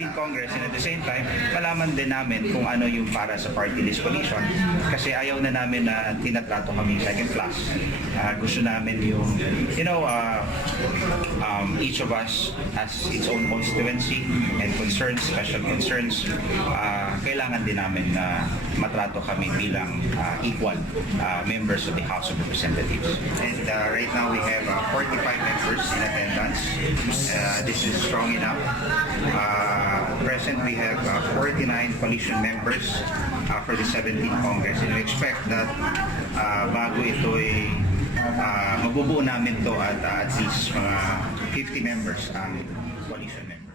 17th Congress, and at the same time, malaman din namin kung ano yung para sa party list coalition. Kasi ayaw na namin na tinatrato kami second class. Gusto namin yung, each of us has its own constituency and concerns, special concerns. Kailangan din namin na matrato kami bilang equal members of the House of Representatives. And right now we have 45 members in attendance. This is strong enough. Present we have 49 coalition members for the 17th Congress, and we expect that bago ito ay mabubuo namin to at least mga 50 members ang coalition members.